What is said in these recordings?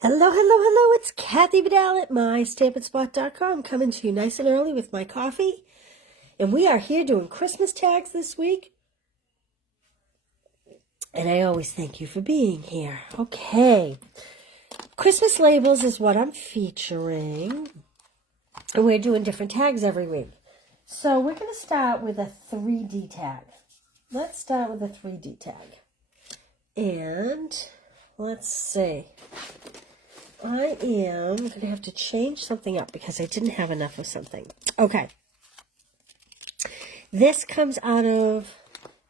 Hello, hello, hello. It's Kathy Vidal at mystampandspot.com coming to you nice and early with my coffee. And we are here doing Christmas tags this week. And I always thank you for being here. Okay. Christmas labels is what I'm featuring. And we're doing different tags every week. So we're going to start with a 3D tag. Let's start with a 3D tag. And let's see. I am going to have to change something up because I didn't have enough of something. Okay. This comes out of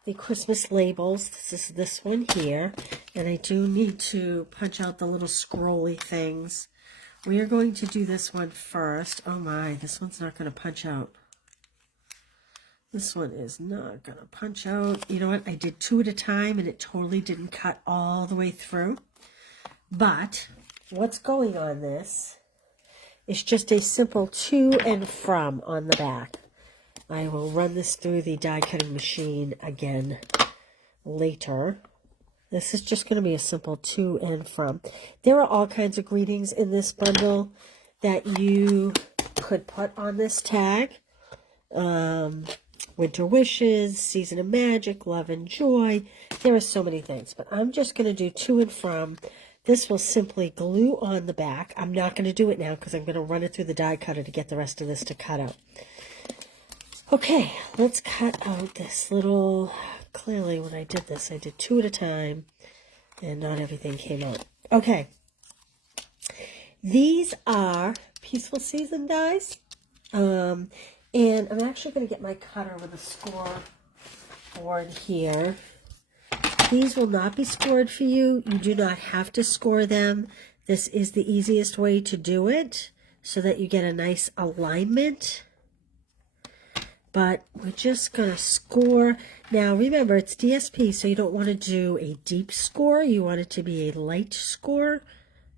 the Christmas labels. This is this one here. And I do need to punch out the little scrolly things. We are going to do this one first. Oh my, this one's not going to punch out. This one is not going to punch out. You know what? I did 2 at a time and it totally didn't cut all the way through. But what's going on this is just a simple to and from on the back. I will run this through the die cutting machine again later. This is just going to be a simple to and from. There are all kinds of greetings in this bundle that you could put on this tag. Winter wishes, season of magic, love and joy. There are so many things, but I'm just going to do to and from. This will simply glue on the back. I'm not going to do it now because I'm going to run it through the die cutter to get the rest of this to cut out. Okay, let's cut out this little, clearly when I did this, I did 2 at a time and not everything came out. Okay, these are Peaceful Season dies. And I'm actually going to get my cutter with a score board here. These will not be scored for you. You do not have to score them. This is the easiest way to do it so that you get a nice alignment. But we're just going to score. Now, remember, it's DSP, so you don't want to do a deep score. You want it to be a light score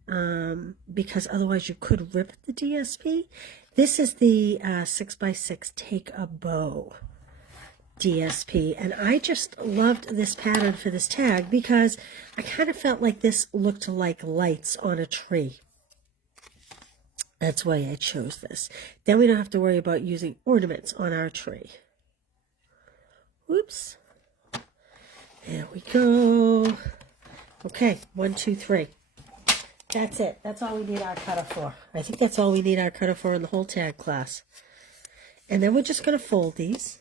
because otherwise you could rip the DSP. This is the 6x6 Take a Bow DSP, and I just loved this pattern for this tag because I kind of felt like this looked like lights on a tree. That's why I chose this. Then we don't have to worry about using ornaments on our tree. Whoops. There we go. Okay, 1, 2, 3. That's it. That's all we need our cutter for. I think that's all we need our cutter for in the whole tag class. And then we're just going to fold these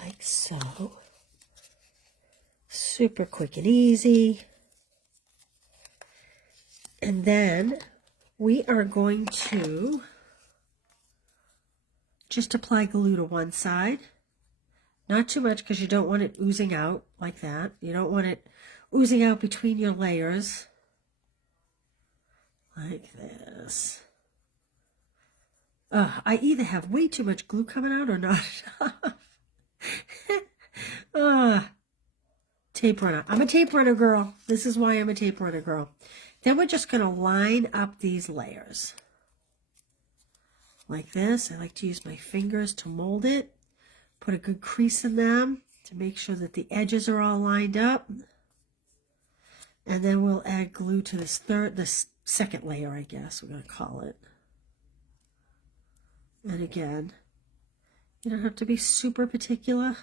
like so. Super quick and easy. And then we are going to just apply glue to one side. Not too much because you don't want it oozing out like that. You don't want it oozing out between your layers. Like this. I either have way too much glue coming out or not enough. Tape runner. I'm a tape runner girl. This is why I'm a tape runner girl. Then we're just going to line up these layers. Like this. I like to use my fingers to mold it. Put a good crease in them to make sure that the edges are all lined up. And then we'll add glue to this second layer, I guess we're going to call it. And again, you don't have to be super particular.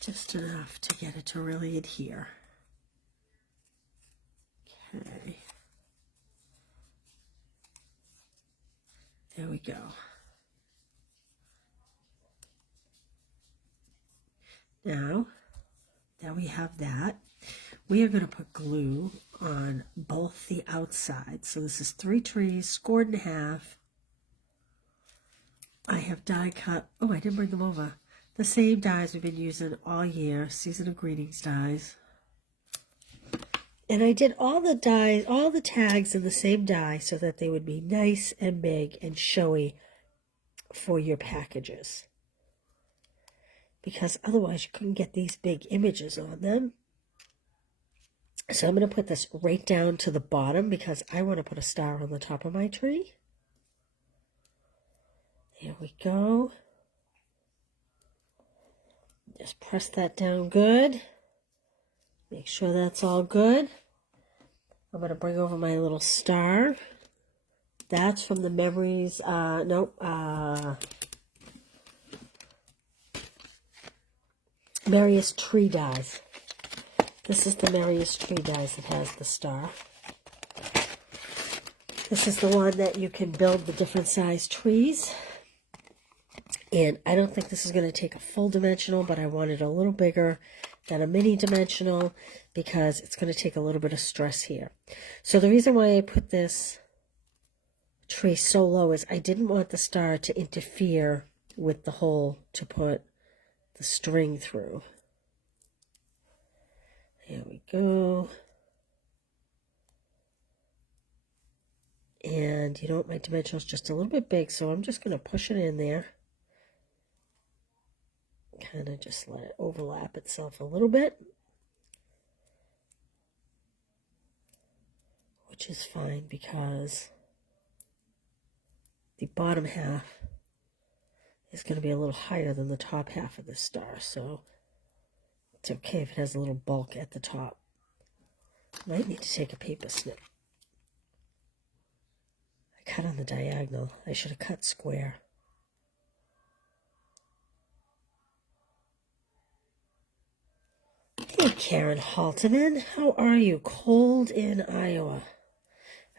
Just enough to get it to really adhere. Okay. There we go. Now that we have that, we are going to put glue on both the outsides. So this is 3 trees, scored in half. I have die cut, oh, I didn't bring them over. The same dies we've been using all year, Season of Greetings dies. And I did all the dies, all the tags in the same die so that they would be nice and big and showy for your packages. Because otherwise you couldn't get these big images on them. So I'm going to put this right down to the bottom because I want to put a star on the top of my tree. There we go. Just press that down good. Make sure that's all good. I'm going to bring over my little star. That's from the Memories, Merriest Tree Dies. This is the Merriest Tree Dies that has the star. This is the one that you can build the different size trees. And I don't think this is going to take a full dimensional, but I want it a little bigger than a mini dimensional because it's going to take a little bit of stress here. So the reason why I put this tree so low is I didn't want the star to interfere with the hole to put the string through. There we go. And you know what, my dimensional is just a little bit big, so I'm just going to push it in there. Kind of just let it overlap itself a little bit, which is fine because the bottom half is going to be a little higher than the top half of the star, so it's okay if it has a little bulk at the top. Might need to take a paper snip. I cut on the diagonal. I should have cut square. Hey, Karen Halteman, how are you? Cold in Iowa.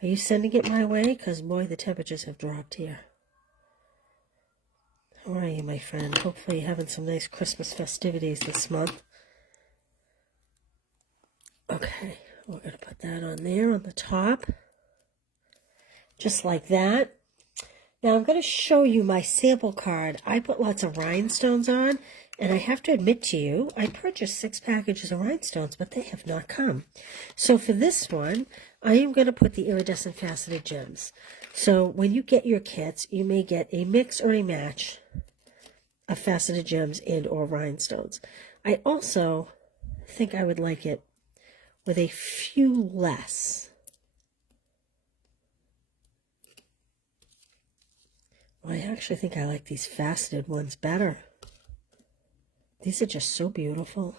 Are you sending it my way? Because, boy, the temperatures have dropped here. How are you, my friend? Hopefully you're having some nice Christmas festivities this month. Okay, we're going to put that on there on the top. Just like that. Now, I'm going to show you my sample card. I put lots of rhinestones on. And I have to admit to you, I purchased 6 packages of rhinestones, but they have not come. So for this one, I am going to put the iridescent faceted gems. So when you get your kits, you may get a mix or a match of faceted gems and or rhinestones. I also think I would like it with a few less. Well, I actually think I like these faceted ones better. These are just so beautiful.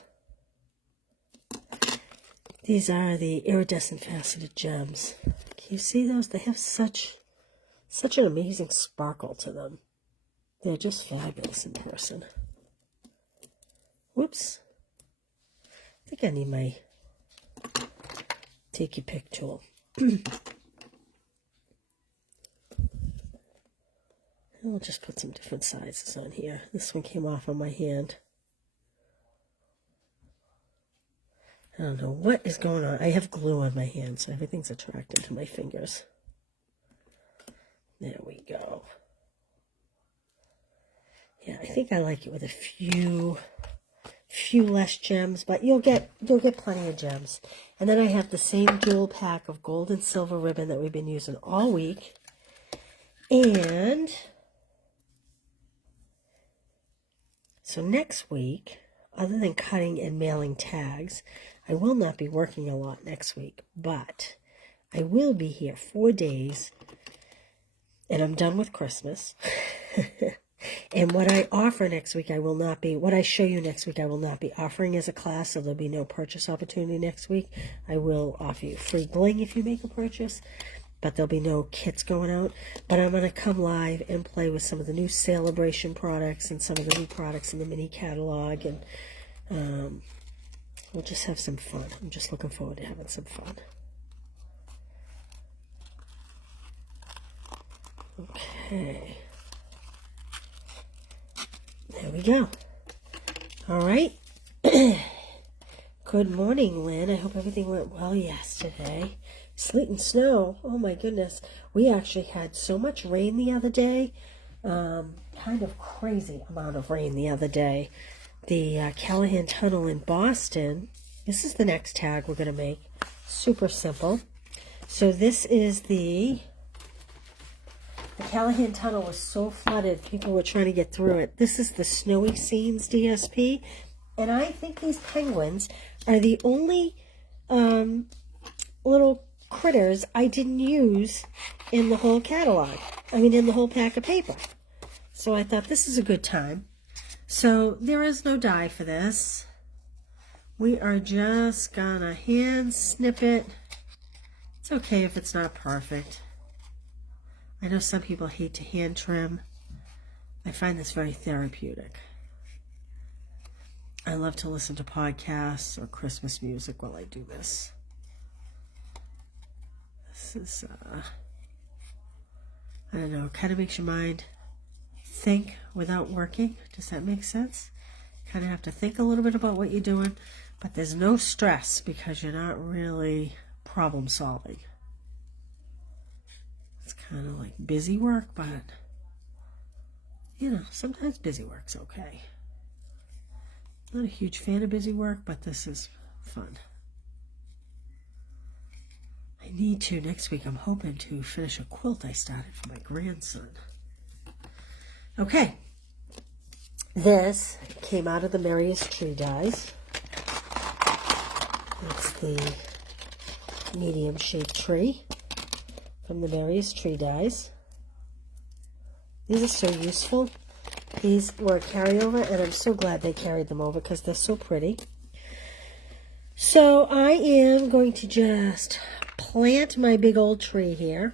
These are the iridescent faceted gems. Can you see those? They have such an amazing sparkle to them. They're just fabulous in person. Whoops. I think I need my take your pick tool. I'll just put some different sizes on here. This one came off on my hand. I don't know what is going on. I have glue on my hand, so everything's attracted to my fingers. There we go. Yeah, I think I like it with a few less gems, but you'll get plenty of gems. And then I have the same dual pack of gold and silver ribbon that we've been using all week. And so next week, other than cutting and mailing tags, I will not be working a lot next week, but I will be here 4 days, and I'm done with Christmas. And what I offer next week, what I show you next week, I will not be offering as a class, so there'll be no purchase opportunity next week. I will offer you free bling if you make a purchase, but there'll be no kits going out. But I'm going to come live and play with some of the new Celebration products and some of the new products in the mini catalog, and we'll just have some fun. I'm just looking forward to having some fun. Okay. There we go. All right. Good morning, Lynn. I hope everything went well yesterday. Sleet and snow. Oh, my goodness. We actually had so much rain the other day. Kind of crazy amount of rain the other day. The Callahan Tunnel in Boston. This is the next tag we're going to make. Super simple. So this is the Callahan Tunnel was so flooded, people were trying to get through it. This is the Snowy Scenes DSP. And I think these penguins are the only little critters I didn't use in the whole catalog. I mean, in the whole pack of paper. So I thought this is a good time. So there is no die for this. We are just gonna hand snip it It's okay if it's not perfect. I know some people hate to hand trim. I find this very therapeutic. I love to listen to podcasts or Christmas music while I do this. This is, I don't know, it kind of makes your mind think without working. Does that make sense? Kind of have to think a little bit about what you're doing, but there's no stress because you're not really problem solving. It's kind of like busy work, but, you know, sometimes busy work's okay. Not a huge fan of busy work, but this is fun. I need to, next week, I'm hoping to finish a quilt I started for my grandson. Okay. This came out of the Merriest Tree Dies. It's the medium shaped tree from the Merriest Tree Dies. These are so useful. These were a carryover, and I'm so glad they carried them over because they're so pretty. So I am going to just plant my big old tree here.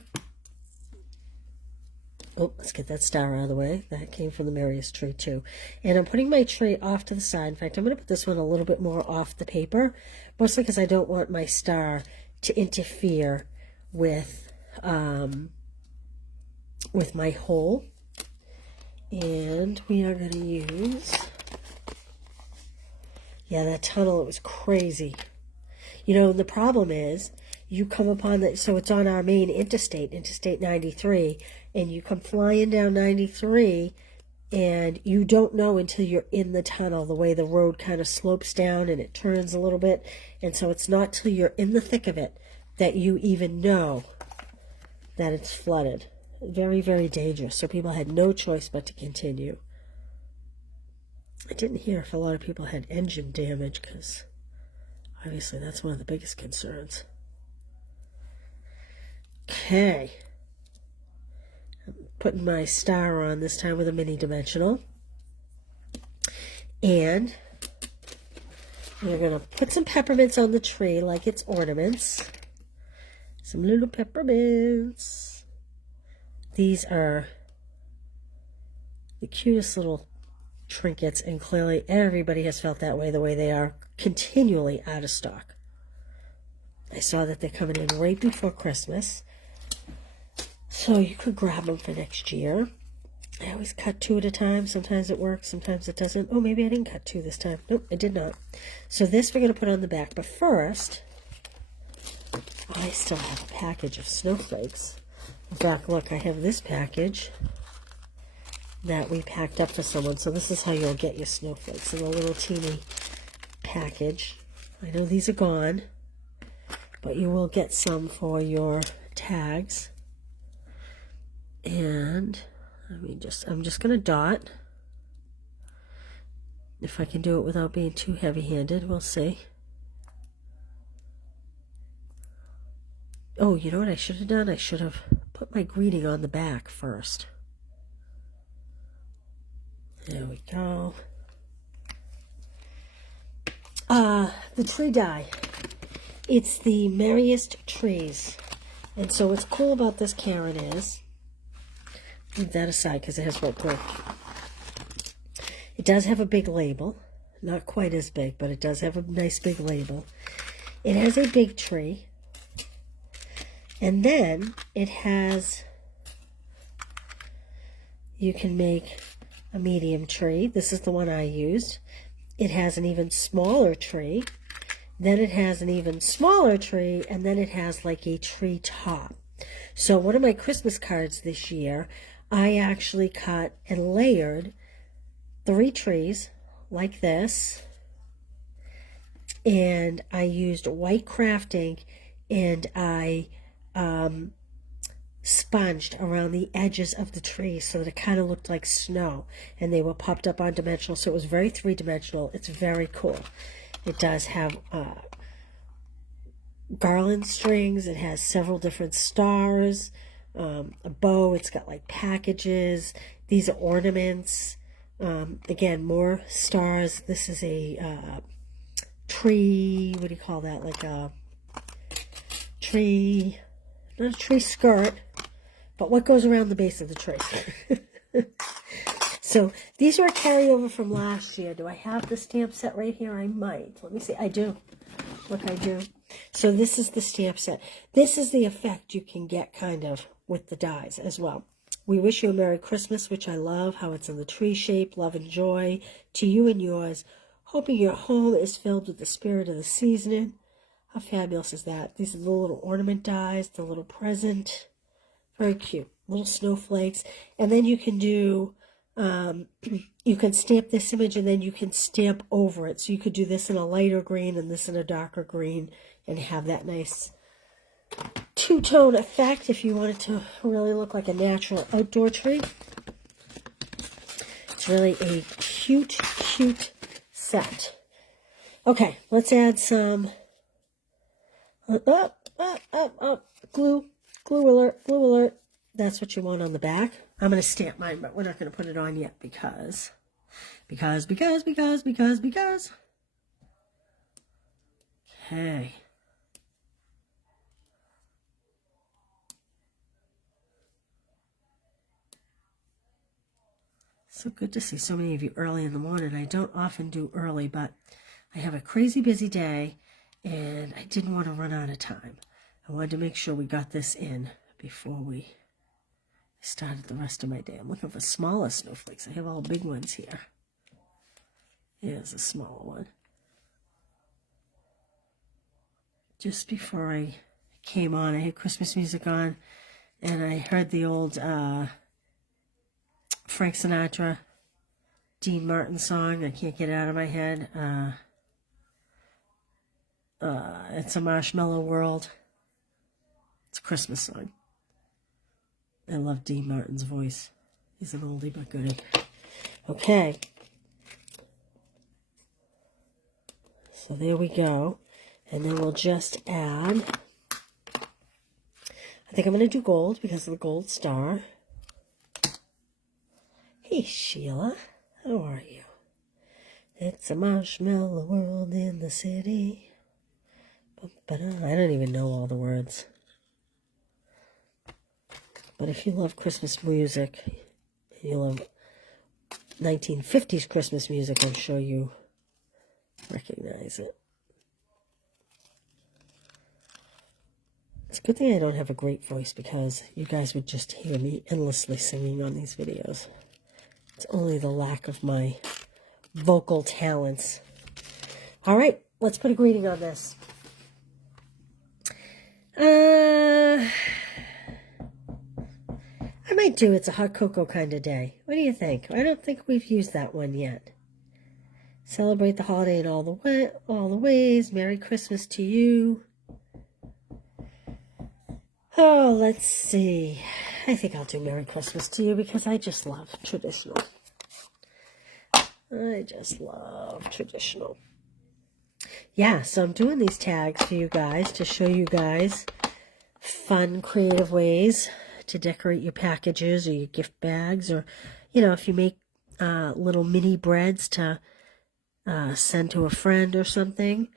Oh, let's get that star out of the way. That came from the Merriest Tree too. And I'm putting my tree off to the side. In fact, I'm going to put this one a little bit more off the paper, mostly because I don't want my star to interfere with my hole. And we are going to use, yeah, that tunnel, it was crazy. You know, the problem is you come upon that, so it's on our main interstate, Interstate 93, and you come flying down 93, and you don't know until you're in the tunnel, the way the road kind of slopes down and it turns a little bit. And so it's not till you're in the thick of it that you even know that it's flooded. Very, very dangerous. So people had no choice but to continue. I didn't hear if a lot of people had engine damage, because obviously that's one of the biggest concerns. Okay. I'm putting my star on this time with a mini dimensional. And we're going to put some peppermints on the tree like it's ornaments. Some little peppermints. These are the cutest little trinkets, and clearly everybody has felt that way, the way they are continually out of stock. I saw that they're coming in right before Christmas, so you could grab them for next year. I always cut 2 at a time. Sometimes it works, sometimes it doesn't. Oh, maybe I didn't cut 2 this time. Nope, I did not. So this we're going to put on the back, but first, I still have a package of snowflakes. In fact, look, I have this package that we packed up for someone. So this is how you'll get your snowflakes, in a little teeny package. I know these are gone, but you will get some for your tags. And I'm just going to dot. If I can do it without being too heavy-handed, we'll see. Oh, you know what I should have done? I should have put my greeting on the back first. There we go. The tree die. It's the Merriest Trees. And so what's cool about this, Karen, is, leave that aside because it has red glue. It does have a big label. Not quite as big, but it does have a nice big label. It has a big tree. And then it has, you can make a medium tree. This is the one I used. It has an even smaller tree. Then it has an even smaller tree. And then it has like a tree top. So one of my Christmas cards this year, I actually cut and layered 3 trees like this. And I used white craft ink, and I sponged around the edges of the tree so that it kind of looked like snow, and they were popped up on dimensional, so it was very 3-dimensional. It's very cool. It does have garland strings. It has several different stars, a bow. It's got like packages. These are ornaments. Again, more stars. This is a tree, what do you call that, like a tree, not a tree skirt, but what goes around the base of the tree. So these are a carryover from last year. Do I have the stamp set right here? I might. Let me see. I do. Look, I do. So this is the stamp set. This is the effect you can get kind of with the dies as well. We wish you a Merry Christmas, which I love, how it's in the tree shape. Love and joy to you and yours. Hoping your home is filled with the spirit of the season. How fabulous is that? These are the little ornament dies, the little present. Very cute. Little snowflakes. And then you can do, you can stamp this image and then you can stamp over it. So you could do this in a lighter green and this in a darker green and have that nice two-tone effect if you want it to really look like a natural outdoor tree. It's really a cute, cute set. Okay, let's add some glue alert. That's what you want on the back. I'm going to stamp mine, but we're not going to put it on yet because. Okay. So good to see so many of you early in the morning. I don't often do early, but I have a crazy busy day, and I didn't want to run out of time. I wanted to make sure we got this in before we started the rest of my day. I'm looking for smaller snowflakes. I have all big ones here. Here's a smaller one. Just before I came on, I had Christmas music on, and I heard the old Frank Sinatra, Dean Martin song. I can't get it out of my head. It's a Marshmallow World. It's a Christmas song. I love Dean Martin's voice. He's an oldie but goodie. Okay. So there we go. And then we'll just add, I think I'm going to do gold because of the gold star. Hey, Sheila. How are you? It's a marshmallow world in the city. I don't even know all the words. But if you love Christmas music, and you love 1950s Christmas music, I'm sure you recognize it. It's a good thing I don't have a great voice because you guys would just hear me endlessly singing on these videos. It's only the lack of my vocal talents. All right, let's put a greeting on this. I might do It's a Hot Cocoa Kind of Day. What do you think? I don't think we've used that one yet. Celebrate the holiday in all the ways. Merry Christmas to you. Oh, let's see. I think I'll do Merry Christmas to you because I just love traditional. I just love traditional. Yeah, so I'm doing these tags for you guys to show you guys fun, creative ways to decorate your packages or your gift bags, or, you know, if you make little mini breads to send to a friend or something,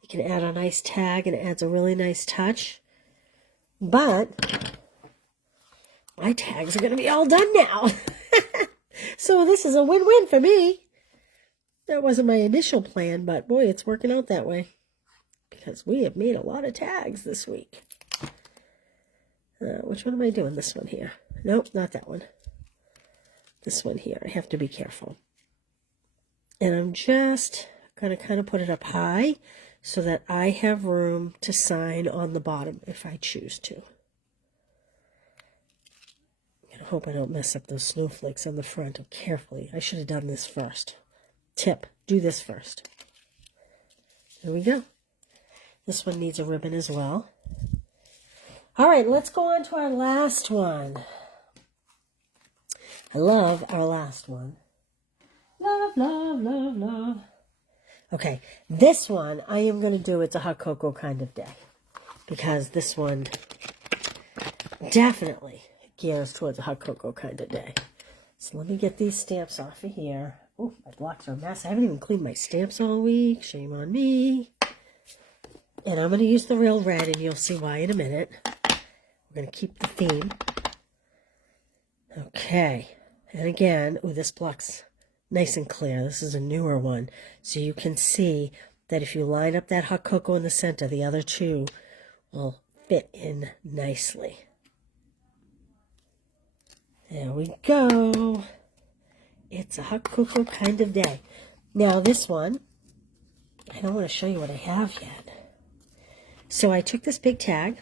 you can add a nice tag and it adds a really nice touch. But my tags are going to be all done now. So this is a win-win for me. That wasn't my initial plan, but boy, it's working out that way because we have made a lot of tags this week. Which one am I doing? This one here. Nope, not that one. This one here. I have to be careful. And I'm just going to kind of put it up high so that I have room to sign on the bottom if I choose to. I hope I don't mess up those snowflakes on the front. Carefully. I should have done this first. Tip, do this first. There we go. This one needs a ribbon as well. All right, let's go on to our last one. I love our last one. Love, love, love, love. Okay, this one I am going to do It's a Hot Cocoa Kind of Day because this one definitely gears towards a hot cocoa kind of day. So let me get these stamps off of here. Oh, my blocks are a mess. I haven't even cleaned my stamps all week. Shame on me. And I'm going to use the real red, and you'll see why in a minute. We're going to keep the theme. Okay. And again, oh, this block's nice and clear. This is a newer one. So you can see that if you line up that hot cocoa in the center, the other two will fit in nicely. There we go. It's a hot cocoa kind of day. Now this one, I don't want to show you what I have yet. So I took this big tag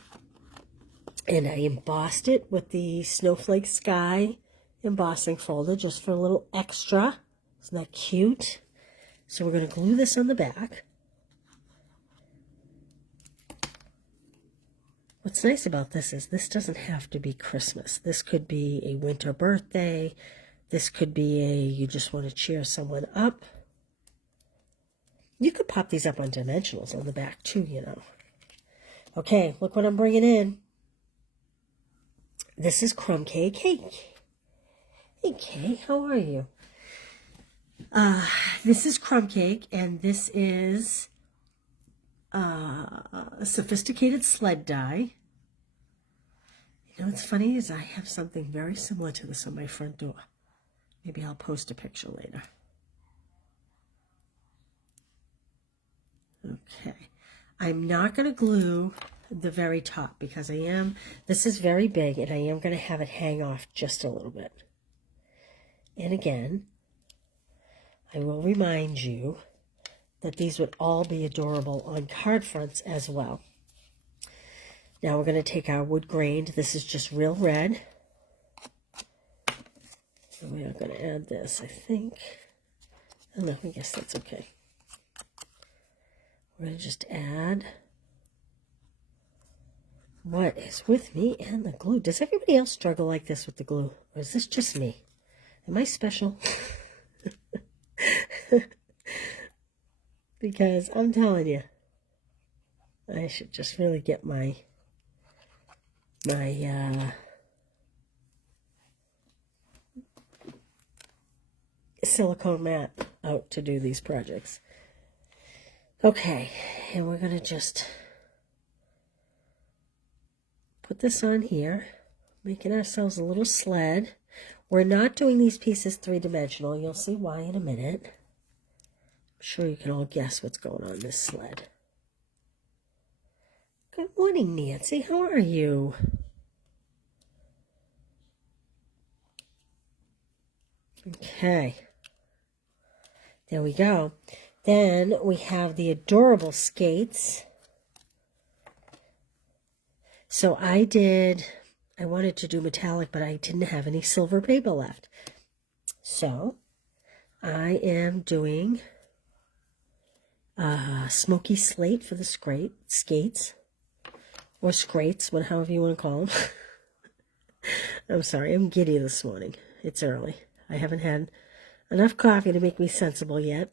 and I embossed it with the Snowflake Sky embossing folder just for a little extra. Isn't that cute? So we're going to glue this on the back. What's nice about this is this doesn't have to be Christmas. This could be a winter birthday. This could be a you just want to cheer someone up. You could pop these up on dimensionals on the back too, you know. Okay, look what I'm bringing in. This is Crumb Cake. Hey, Kay, how are you? This is Crumb Cake, and this is a sophisticated sled die. You know what's funny is I have something very similar to this on my front door. Maybe I'll post a picture later. Okay. I'm not going to glue the very top because this is very big and I am going to have it hang off just a little bit. And again, I will remind you that these would all be adorable on card fronts as well. Now we're going to take our wood grained. This is just real red. And we are going to add this, I think. Oh no, I guess that's okay. We're going to just add what is with me and the glue. Does everybody else struggle like this with the glue? Or is this just me? Am I special? Because I'm telling you, I should just really get my silicone mat out to do these projects. Okay, and we're going to just put this on here, making ourselves a little sled. We're not doing these pieces three-dimensional. You'll see why in a minute. I'm sure you can all guess what's going on this sled. Good morning, Nancy. How are you? Okay. There we go. Then we have the adorable skates. So I wanted to do metallic, but I didn't have any silver paper left. So I am doing smoky slate for the skates. Or scrates, however you want to call them. I'm sorry, I'm giddy this morning. It's early. I haven't had enough coffee to make me sensible yet.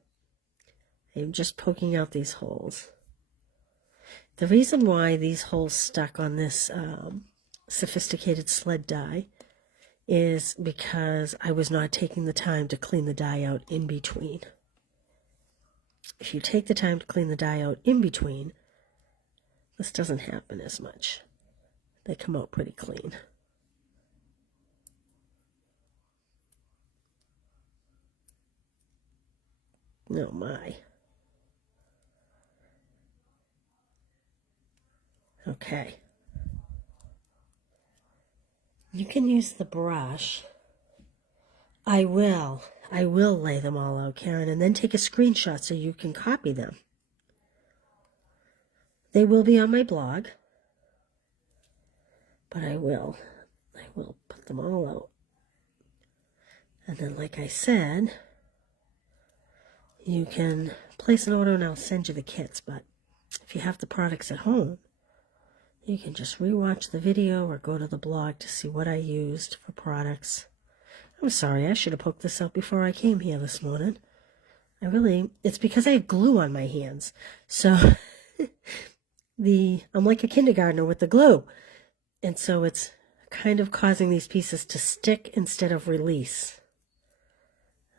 I'm just poking out these holes. The reason why these holes stuck on this sophisticated sled die is because I was not taking the time to clean the die out in between. If you take the time to clean the die out in between, this doesn't happen as much. They come out pretty clean. Oh my. Okay. You can use the brush. I will lay them all out, Karen, and then take a screenshot so you can copy them. They will be on my blog, but I will put them all out. And then, like I said, you can place an order and I'll send you the kits, but if you have the products at home, you can just rewatch the video or go to the blog to see what I used for products. I'm sorry, I should have poked this out before I came here this morning. It's because I have glue on my hands. So I'm like a kindergartner with the glue. And so it's kind of causing these pieces to stick instead of release.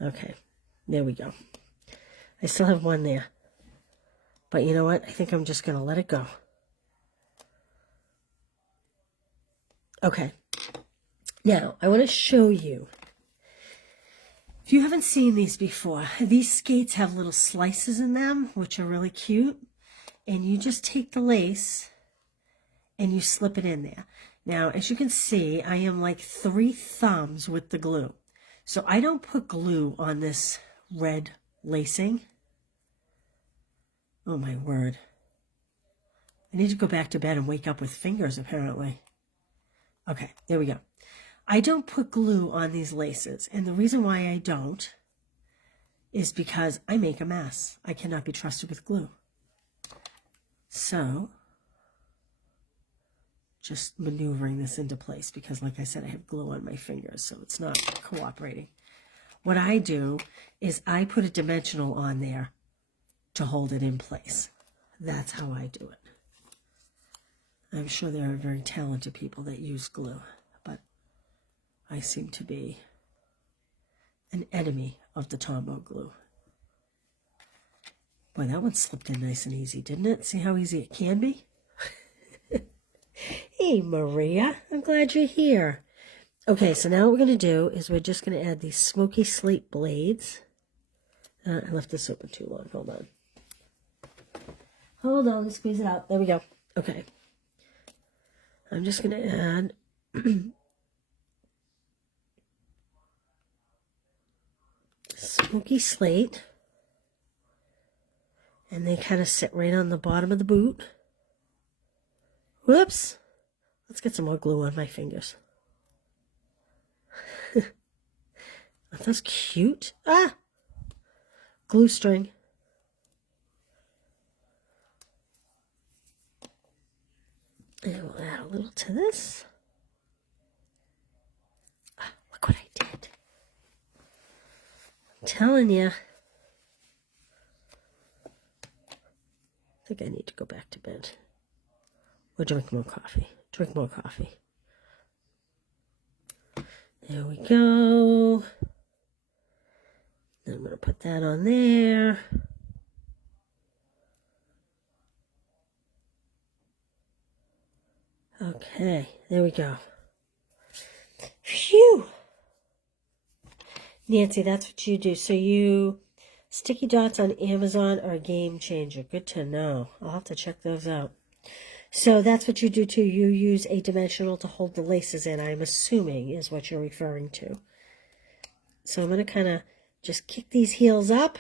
Okay, there we go. I still have one there. But you know what? I think I'm just going to let it go. Okay. Now, I want to show you. If you haven't seen these before, these skates have little slices in them, which are really cute. And you just take the lace and you slip it in there. Now, as you can see, I am like 3 thumbs with the glue. So I don't put glue on this red lacing. Oh my word. I need to go back to bed and wake up with fingers, apparently. Okay, there we go. I don't put glue on these laces. And the reason why I don't is because I make a mess. I cannot be trusted with glue. So, just maneuvering this into place because, like I said, I have glue on my fingers, so it's not cooperating. What I do is I put a dimensional on there to hold it in place. That's how I do it. I'm sure there are very talented people that use glue, but I seem to be an enemy of the Tombow glue. Boy, that one slipped in nice and easy, didn't it? See how easy it can be? Hey, Maria, I'm glad you're here. Okay, so now what we're going to do is we're just going to add these smoky slate blades. I left this open too long. Hold on. Hold on, let's squeeze it out. There we go. Okay. I'm just going to add smoky slate. And they kind of sit right on the bottom of the boot. Whoops. Let's get some more glue on my fingers. Aren't those cute? Ah! Glue string. And we'll add a little to this. Ah, look what I did. I'm telling you. I think I need to go back to bed. Or drink more coffee. Drink more coffee. There we go. Then I'm going to put that on there. Okay, there we go. Phew! Nancy, that's what you do. So sticky dots on Amazon are a game changer. Good to know. I'll have to check those out. So that's what you do too. You use a dimensional to hold the laces in, I'm assuming is what you're referring to. So I'm going to kind of just kick these heels up.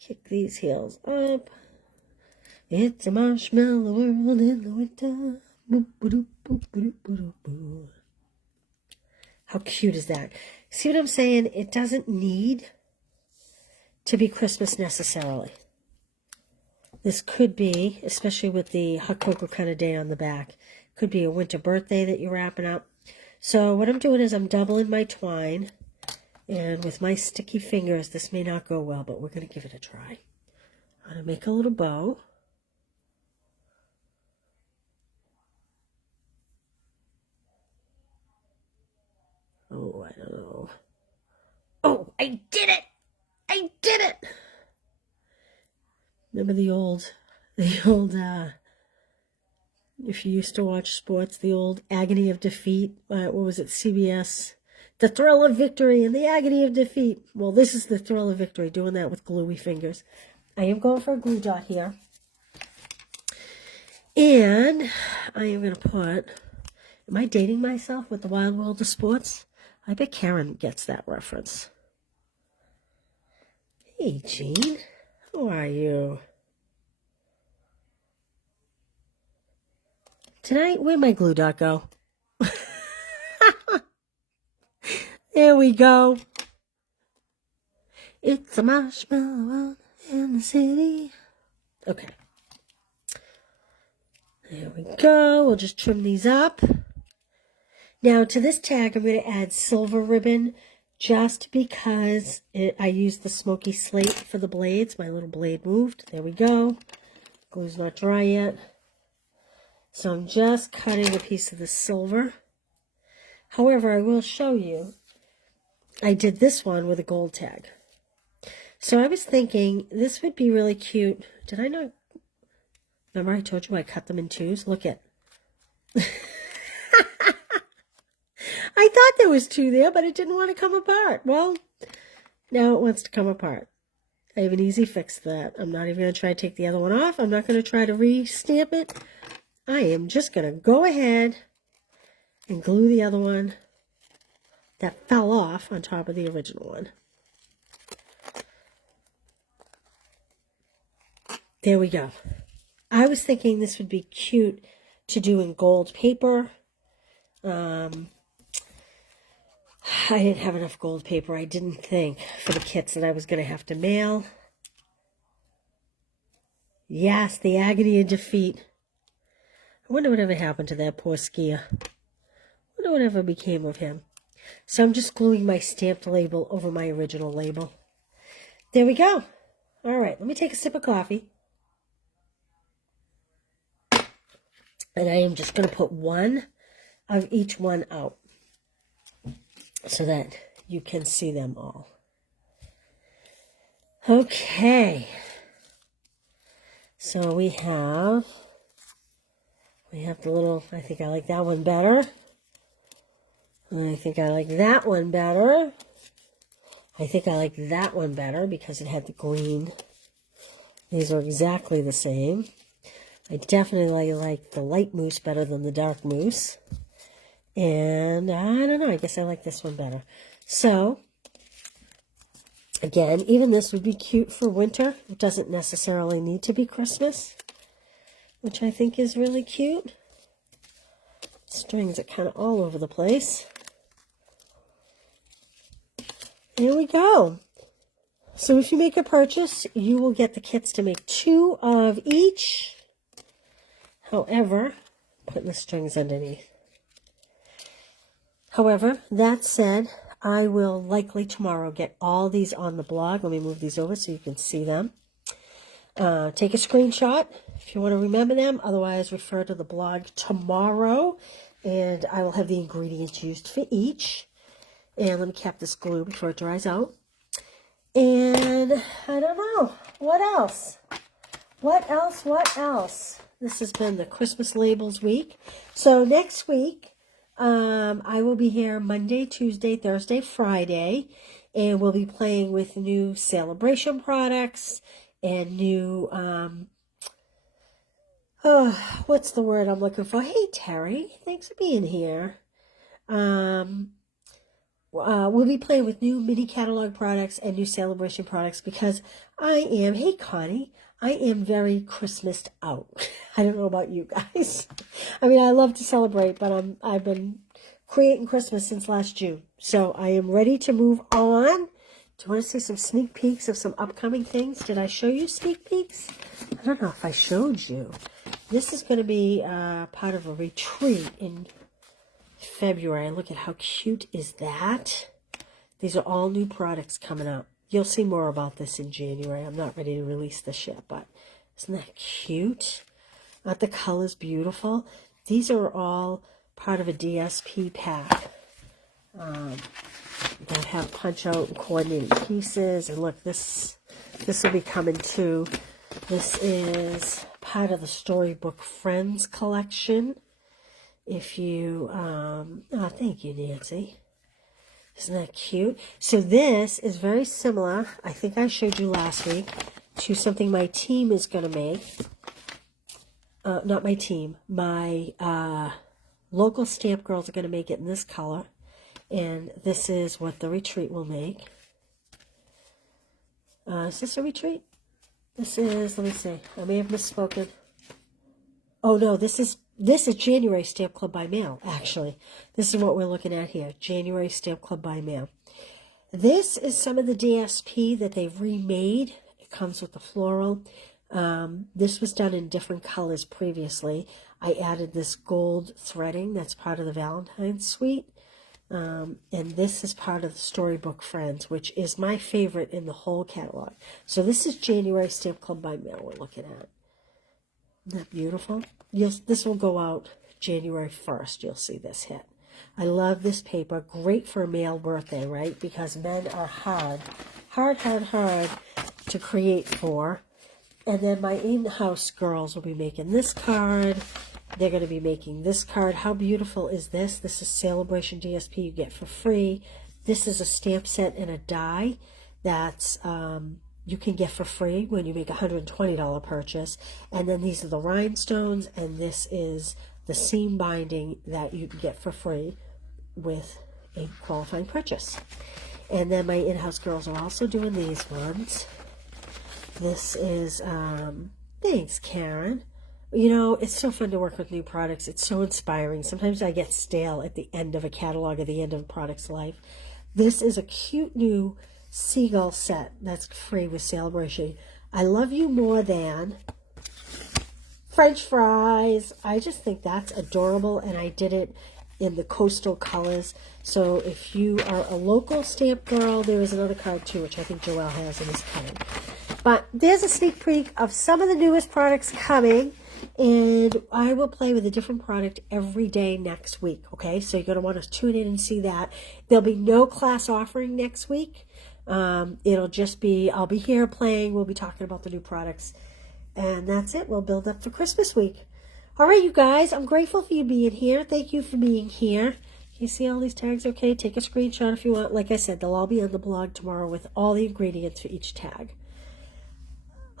Kick these heels up. It's a marshmallow world in the winter. How cute is that? See what I'm saying? It doesn't need to be Christmas necessarily. This could be, especially with the hot cocoa kind of day on the back, could be a winter birthday that you're wrapping up. So what I'm doing is I'm doubling my twine. And with my sticky fingers, this may not go well, but we're going to give it a try. I'm going to make a little bow. Oh, I don't know. Oh, I did it! I did it! Remember the old, if you used to watch sports, the old agony of defeat, what was it, CBS? The thrill of victory and the agony of defeat. Well, this is the thrill of victory, doing that with gluey fingers. I am going for a glue dot here. And I am going to put, am I dating myself with the Wild World of Sports? I bet Karen gets that reference. Hey, Jean. How are you? Tonight, where'd my glue dot go? There we go. It's a marshmallow in the city. Okay. There we go. We'll just trim these up. Now, to this tag, I'm going to add silver ribbon just because I used the smoky slate for the blades. My little blade moved. There we go. Glue's not dry yet. So I'm just cutting a piece of the silver. However, I will show you, I did this one with a gold tag. So I was thinking this would be really cute. Did I not? Remember I told you I cut them in twos? Look at. I thought there was two there, but it didn't want to come apart. Well, now it wants to come apart. I have an easy fix to that. I'm not even going to try to take the other one off. I'm not going to try to re-stamp it. I am just going to go ahead and glue the other one that fell off on top of the original one. There we go. I was thinking this would be cute to do in gold paper. I didn't have enough gold paper. I didn't think for the kits that I was going to have to mail. Yes, the agony of defeat. I wonder whatever happened to that poor skier. I wonder whatever became of him. So I'm just gluing my stamped label over my original label. There we go. All right, let me take a sip of coffee. And I am just going to put one of each one out so that you can see them all. Okay. So we have the little, I think I like that one better. I think I like that one better. I think I like that one better because it had the green. These are exactly the same. I definitely like the light mousse better than the dark mousse. And I don't know, I guess I like this one better. So, again, even this would be cute for winter. It doesn't necessarily need to be Christmas, which I think is really cute. Strings are kind of all over the place. There we go. So if you make a purchase, you will get the kits to make 2 of each. However, putting the strings underneath. However, that said, I will likely tomorrow get all these on the blog. Let me move these over so you can see them. Take a screenshot if you want to remember them. Otherwise, refer to the blog tomorrow, and I will have the ingredients used for each. And let me cap this glue before it dries out. And I don't know. What else? What else? This has been the Christmas Labels week. So next week, I will be here Monday, Tuesday, Thursday, Friday, and we'll be playing with new celebration products and new, what's the word I'm looking for? Hey, Terry, thanks for being here. We'll be playing with new mini catalog products and new celebration products because hey, Connie, I am very Christmased out. I don't know about you guys. I mean, I love to celebrate, but I've been creating Christmas since last June. So I am ready to move on. Do you want to see some sneak peeks of some upcoming things? Did I show you sneak peeks? I don't know if I showed you. This is going to be part of a retreat in February. Look at how cute is that. These are all new products coming up. You'll see more about this in January. I'm not ready to release this yet, but isn't that cute? Aren't the colors beautiful? These are all part of a DSP pack that have punch out and coordinated pieces. And look, this will be coming too. This is part of the Storybook Friends collection. If you, thank you, Nancy. Isn't that cute? So this is very similar, I think I showed you last week, to something my team is going to make. Not my team. My local stamp girls are going to make it in this color. And this is what the retreat will make. Is this a retreat? This is, let me see. I may have misspoken. Oh, no, this is January Stamp Club by Mail, actually. This is what we're looking at here, January Stamp Club by Mail. This is some of the DSP that they've remade. It comes with the floral. This was done in different colors previously. I added this gold threading that's part of the Valentine's suite. And this is part of the Storybook Friends, which is my favorite in the whole catalog. So this is January Stamp Club by Mail we're looking at. Isn't that beautiful? Yes, this will go out January 1st. You'll see this hit. I love this paper. Great for a male birthday, right? Because men are hard to create for. And then my in-house girls will be making this card. They're going to be making this card. How beautiful is this? This is Celebration DSP you get for free. This is a stamp set and a die that's you can get for free when you make a $120 purchase. And then these are the rhinestones, and this is the seam binding that you can get for free with a qualifying purchase. And then my in-house girls are also doing these ones. This is, thanks, Karen. You know, it's so fun to work with new products. It's so inspiring. Sometimes I get stale at the end of a catalog, at the end of a product's life. This is a cute new seagull set that's free with Celebration. I love you more than French fries. I just think that's adorable, and I did it in the coastal colors. So if you are a local stamp girl, there is another card too, which I think Joelle has in this card. But there's a sneak peek of some of the newest products coming, and I will play with a different product every day next week, okay? So you're going to want to tune in and see that. There'll be no class offering next week. It'll just be, I'll be here playing, we'll be talking about the new products, and that's it. We'll build up for Christmas week. All right, you guys, I'm grateful for you being here. Thank you for being here. Can you see all these tags okay? Take a screenshot if you want. Like I said, they'll all be on the blog tomorrow with all the ingredients for each tag.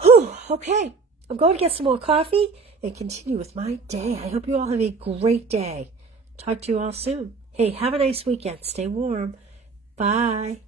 Whew, okay, I'm going to get some more coffee and continue with my day. I hope you all have a great day. Talk to you all soon. Hey, have a nice weekend. Stay warm. Bye.